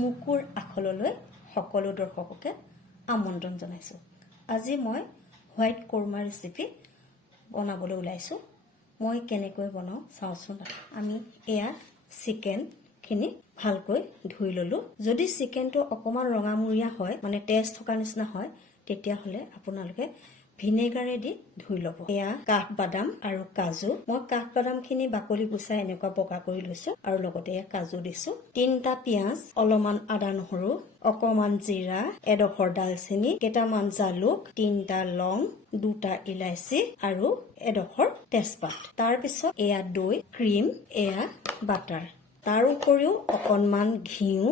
মুকুৰ আখললৈ সকলো দৰ্শককে আমন্ত্ৰণ জনাইছোঁ। আজি মই হোৱাইট কোৰ্মা ৰেচিপি বনাবলৈ ওলাইছোঁ। মই কেনেকৈ বনাওঁ চাওঁচোন। আমি এয়া চিকেনখিনি ভালকৈ ধুই ল'লোঁ। যদি চিকেনটো অকণমান ৰঙামূৰীয়া হয়, মানে তেজ থকা নিচিনা হয়, তেতিয়াহ'লে আপোনালোকে ভিনেগাৰেদি ধুই ল'ব। এয়া কাঠবাদাম আৰু কাজু। মই কাঠবাদামখিনি বাকলি গুচাই এনেকুৱা বগা কৰি লৈছোঁ আৰু লগতে এয়া কাজু দিছোঁ। 3টা পিঁয়াজ, অলপমান আদা নহৰু, অকণমান জিৰা, এডোখৰ দালচেনি, কেইটামান জালুক, 3টা লং, 2টা ইলাচি আৰু এডোখৰ তেজপাত। তাৰপিছত এয়া দৈ, ক্ৰীম, এয়া বাটাৰ। তাৰ উপৰিও অকণমান ঘিউ,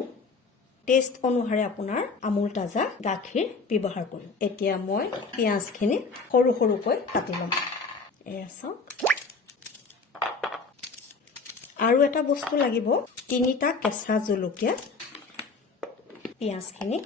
টেষ্ট অনুসাৰে আপোনাৰ আমুল তাজা গাখীৰ ব্যৱহাৰ কৰিম। এতিয়া মই পিঁয়াজখিনি সৰু সৰুকৈ কাটি ল'ম। এয়া চাওক। আৰু এটা বস্তু লাগিব, 3টা কেঁচা জলকীয়া। পিঁয়াজখিনি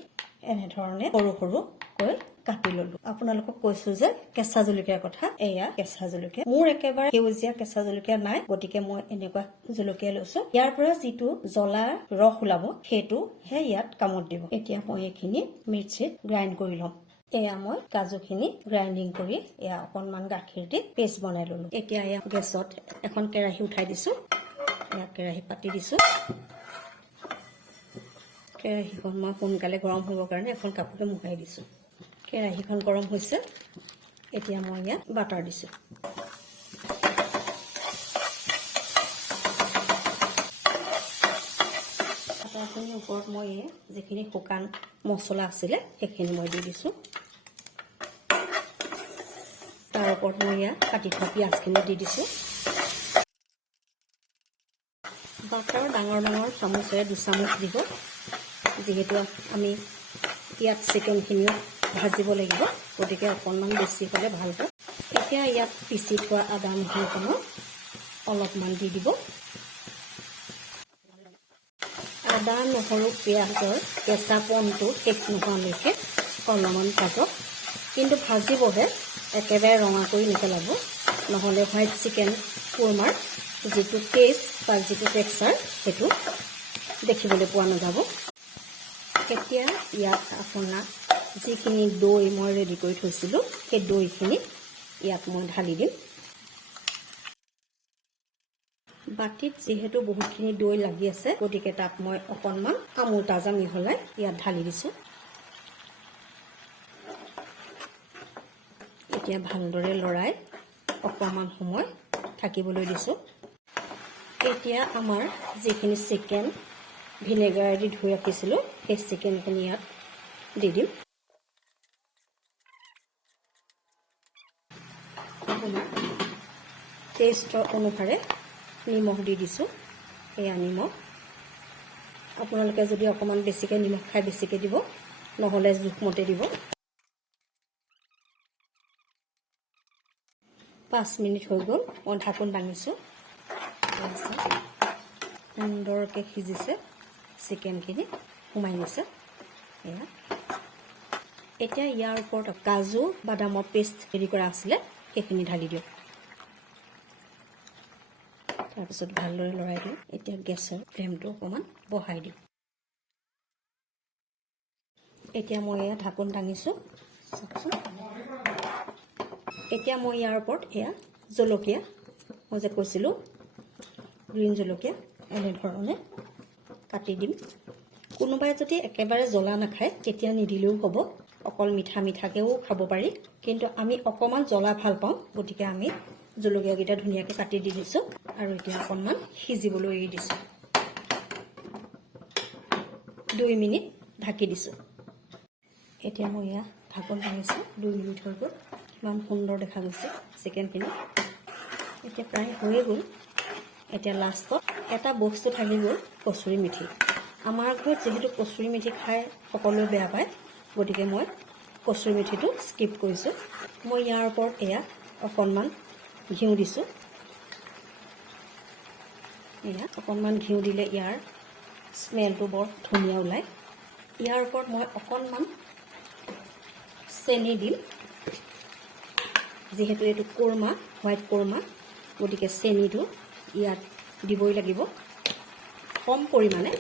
এনেধৰণে সৰু সৰুকৈ কাটি ল'লোঁ। আপোনালোকক কৈছোঁ যে কেঁচা জলকীয়াৰ কথা, এয়া কেঁচা জলকীয়া। মোৰ একেবাৰে সেউজীয়া কেঁচা জলকীয়া নাই, গতিকে মই এনেকুৱা জলকীয়া লৈছোঁ। ইয়াৰ পৰা যিটো জ্বলাৰ ৰস ওলাব সেইটোহে ইয়াত কামত দিব। এতিয়া মই এইখিনি মিক্সিত গ্ৰাইণ্ড কৰি ল'ম। এয়া মই কাজুখিনি গ্ৰাইণ্ডিং কৰি এয়া অকণমান গাখীৰ দি পেষ্ট বনাই ল'লোঁ। এতিয়া এয়া গেছত এখন কেৰাহী উঠাই দিছোঁ। এয়া কেৰাহী পাতি দিছোঁ। কেৰাহীখন মই সোনকালে গৰম হ'বৰ কাৰণে এখন কাপোৰে মোহাৰি দিছোঁ। কেৰাহীখন গৰম হৈছে। এতিয়া মই ইয়াত বাটাৰ দিছোঁ। বাটাৰখিনিৰ ওপৰত মই যিখিনি শুকান মছলা আছিলে সেইখিনি মই দি দিছোঁ। তাৰ ওপৰত মই ইয়াত কাটি থোৱা পিঁয়াজখিনি দি দিছোঁ। বাটাৰ ডাঙৰ ডাঙৰ চামুচেৰে 2 চামুচ দিব, যিহেতু আমি ইয়াত চিকেনখিনিও ভাজিব লাগিব, গতিকে অকণমান বেছি হ'লে ভাল হয়। এতিয়া ইয়াত পিচি থোৱা আদা নহৰুকণো অলপমান দি দিব। আদা নহৰু পিঁয়াজৰ কেঁচা পণটো শেষ নোহোৱালৈকে অলপমান ভাজক, কিন্তু ভাজিবহে, একেবাৰে ৰঙা কৰি নেপেলাব, নহ'লে হোৱাইট চিকেন কোৰ্মাৰ যিটো টেষ্ট বা যিটো টেক্সচাৰ সেইটো দেখিবলৈ পোৱা নাযাব। এতিয়া ইয়াত আপোনাৰ যিখিনি দৈ মই ৰেডি কৰি থৈছিলোঁ সেই দৈখিনি ইয়াত মই ঢালি দিম। বাটিত যিহেতু বহুতখিনি দৈ লাগি আছে, গতিকে তাত মই অকণমান আমুল তাজা মিহলাই ইয়াত ঢালি দিছোঁ। এতিয়া ভালদৰে লৰাই অকণমান সময় থাকিবলৈ দিছোঁ। এতিয়া আমাৰ যিখিনি চিকেন ভিনেগাৰেদি ধুই ৰাখিছিলোঁ সেই চিকেনখিনি ইয়াত দি দিম। টেষ্টৰ অনুসাৰে নিমখ দি দিছোঁ। এয়া নিমখ। আপোনালোকে যদি অকণমান বেছিকৈ নিমখ খাই বেছিকৈ দিব, নহ'লে জোখমতে দিব। 5 মিনিট হৈ গ'ল, মই ঢাকোন দাঙিছোঁ। সুন্দৰকৈ সিজিছে, চিকেনখিনি সোমাই গৈছে। এয়া এতিয়া ইয়াৰ ওপৰত কাজু বাদামৰ পেষ্ট ৰেডি কৰা আছিলে সেইখিনি ঢালি দিয়ক। তাৰপিছত ভালদৰে লৰাই দিওঁ। এতিয়া গেছৰ ফ্লেমটো অকণমান বঢ়াই দিওঁ। এতিয়া মই এয়া ঢাকোন দাঙিছোঁ, চাওকচোন। এতিয়া মই ইয়াৰ ওপৰত এয়া জলকীয়া, মই যে কৈছিলোঁ গ্ৰীণ জলকীয়া, এনেধৰণে কাটি দিম। কোনোবাই যদি একেবাৰে জ্বলা নাখায় তেতিয়া নিদিলেও হ'ব, অকল মিঠা মিঠাকৈও খাব পাৰি। কিন্তু আমি অকণমান জ্বলা ভাল পাওঁ, গতিকে আমি জলকীয়াকেইটা ধুনীয়াকৈ কাটি দি দিছোঁ আৰু এতিয়া অকণমান সিজিবলৈ এৰি দিছোঁ। 2 মিনিট ঢাকি দিছোঁ। এতিয়া মই এয়া ঢাকোন দাঙিছোঁ। 2 মিনিট হৈ গ'ল। ইমান সুন্দৰ দেখা গৈছে চিকেনখিনি। এতিয়া প্ৰায় হৈয়ে গ'ল। এতিয়া লাষ্টত এটা বস্তু থাকি গ'ল, কচুৰি মেথি। আমাৰ ঘৰত যিহেতু কচুৰি মেথি খাই সকলোৱে বেয়া পায়, গতিকে মই কচুৰি মেথিটো স্কিপ কৰিছোঁ। মই ইয়াৰ ওপৰত এয়া অকণমান ঘিউ দিছোঁ। এয়া অকণমান ঘিউ দিলে ইয়াৰ স্মেলটো বৰ ধুনীয়া ওলায়। ইয়াৰ ওপৰত মই অকণমান চেনি দিম, যিহেতু এইটো কোৰ্মা, হোৱাইট কোৰ্মা, গতিকে চেনিটো ইয়াত দিবই লাগিব কম পৰিমাণে।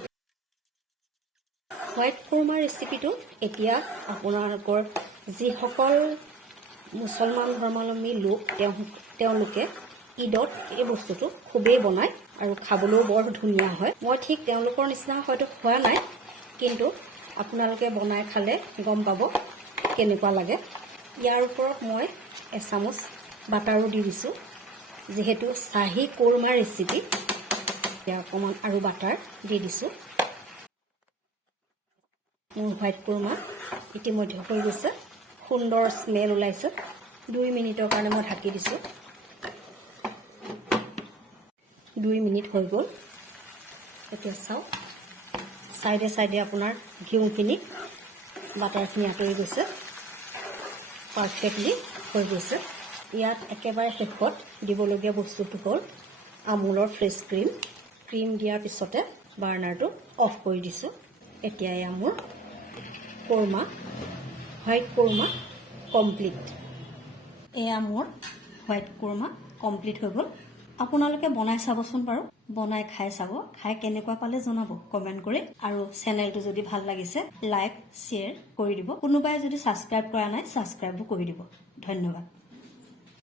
হোৱাইট কোৰ্মা ৰেচিপিটো এতিয়া আপোনালোকৰ যিসকল মুছলমান ধৰ্মাৱলম্বী লোক তেওঁলোকে ঈদত এই বস্তুটো খুবেই বনায় আৰু খাবলৈও বৰ ধুনীয়া হয়। মই ঠিক তেওঁলোকৰ নিচিনা হয়তো খোৱা নাই, কিন্তু আপোনালোকে বনাই খালে গম পাব কেনেকুৱা লাগে। ইয়াৰ ওপৰত মই এচামুচ বাটাৰো দি দিছোঁ, যিহেতু চাহী কোৰ্মা ৰেচিপি। এতিয়া অকণমান আৰু বাটাৰ দি দিছোঁ। মোৰ হোৱাইট কোৰ্মা ইতিমধ্যে হৈ গৈছে, সুন্দৰ স্মেল ওলাইছে। 2 মিনিটৰ কাৰণে মই ঢাকি দিছোঁ। 2 মিনিট হৈ গ'ল। এতিয়া চাওক, চাইডে চাইডে আপোনাৰ ঘিউখিনি বাটাৰখিনি আঁতৰি গৈছে, পাৰফেক্টলি হৈ গৈছে। ইয়াত একেবাৰে শেষত দিবলগীয়া বস্তুটো হ'ল আমুলৰ ফ্ৰেছ ক্ৰীম। ক্ৰীম দিয়াৰ পিছতে বাৰ্ণাৰটো অফ কৰি দিছোঁ। এতিয়া এয়া মোৰ কোৰ্মা, হোৱাইট কোৰ্মা কমপ্লিট। এয়া মোৰ হোৱাইট কোৰ্মা কমপ্লিট হৈ গ'ল। আপোনালোকে বনাই চাবচোন বাৰু, বনাই খাই চাব। খাই কেনেকুৱা পালে জনাব কমেণ্ট কৰি। আৰু চেনেলটো যদি ভাল লাগিছে লাইক শ্বেয়াৰ কৰি দিব। কোনোবাই যদি ছাবস্ক্ৰাইব কৰা নাই ছাবস্ক্ৰাইবো কৰি দিব। ধন্যবাদ।